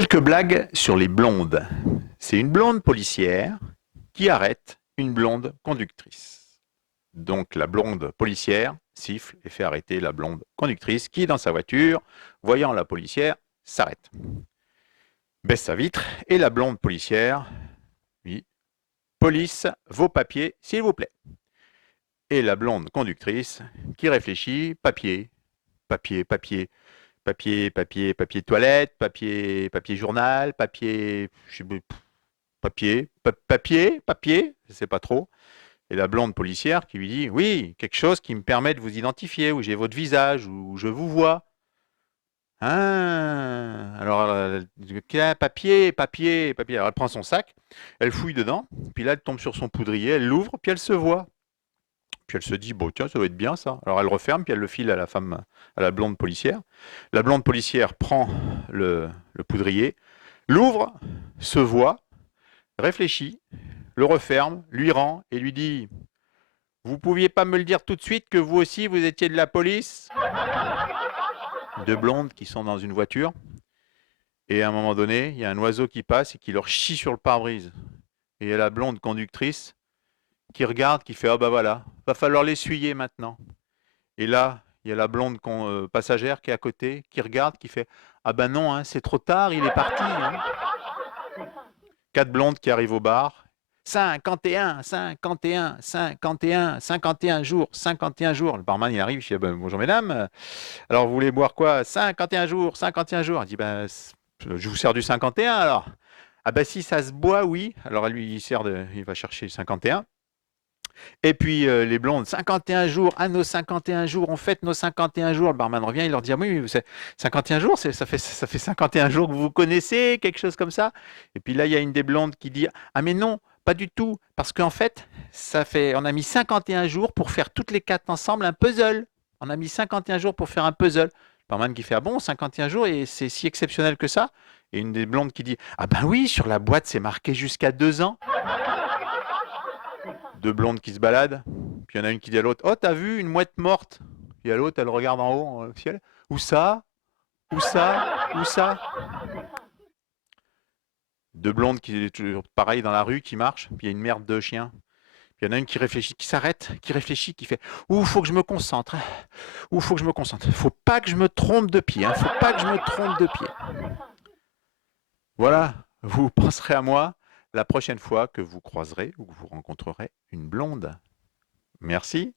Quelques blagues sur les blondes. C'est une blonde policière qui arrête une blonde conductrice. Donc la blonde policière siffle et fait arrêter la blonde conductrice qui, dans sa voiture, voyant la policière, s'arrête. Baisse sa vitre et la blonde policière dit « Police, vos papiers, s'il vous plaît ». Et la blonde conductrice qui réfléchit « Papier, papier, papier ». Papier, papier, papier toilette, papier journal, papier, je sais pas trop. Et la blonde policière qui lui dit, oui, quelque chose qui me permet de vous identifier, où j'ai votre visage, où je vous vois. Ah, alors, papier. Alors, elle prend son sac, elle fouille dedans, puis là, elle tombe sur son poudrier, elle l'ouvre, puis elle se voit. Puis elle se dit, bon, tiens, ça doit être bien ça. Alors elle referme, puis elle le file à la femme, à la blonde policière. La blonde policière prend le poudrier, l'ouvre, se voit, réfléchit, le referme, lui rend et lui dit, vous pouviez pas me le dire tout de suite que vous aussi vous étiez de la police? Deux blondes qui sont dans une voiture, et à un moment donné, il y a un oiseau qui passe et qui leur chie sur le pare-brise. Et il y a la blonde conductrice qui regarde, qui fait, ah bah voilà, va falloir l'essuyer maintenant. Et là, il y a la blonde passagère qui est à côté, qui regarde, qui fait ah ben non, hein, c'est trop tard, il est parti. Hein. Quatre blondes qui arrivent au bar. 51, 51, 51, 51 jours, 51 jours. Le barman il arrive, il fait bonjour mesdames. Alors vous voulez boire quoi? 51 jours, 51 jours. Il dit ben je vous sers du 51 alors. Ah ben si ça se boit, oui. Alors lui il va chercher 51. Et puis les blondes, 51 jours, à nos 51 jours, on fête nos 51 jours. Le barman revient, il leur dit, ah oui, 51 jours, ça fait 51 jours que vous vous connaissez, quelque chose comme ça. Et puis là, il y a une des blondes qui dit, ah mais non, pas du tout, parce qu'en fait, on a mis 51 jours pour faire toutes les quatre ensemble un puzzle. On a mis 51 jours pour faire un puzzle. Le barman qui fait, ah bon, 51 jours, et c'est si exceptionnel que ça? Et une des blondes qui dit, ah ben oui, sur la boîte, c'est marqué jusqu'à 2 ans. Deux blondes qui se baladent, puis il y en a une qui dit à l'autre, oh t'as vu une mouette morte? Et à l'autre elle regarde en haut au ciel, où ça? Où ça? Où ça? Deux blondes qui est toujours pareil dans la rue qui marchent, puis il y a une merde de chien. Puis il y en a une qui réfléchit, qui s'arrête, qui réfléchit, qui fait ouh faut que je me concentre, ouh faut que je me concentre, faut pas que je me trompe de pied, hein. Faut pas que je me trompe de pied. Voilà, vous penserez à moi la prochaine fois que vous croiserez ou que vous rencontrerez une blonde. Merci.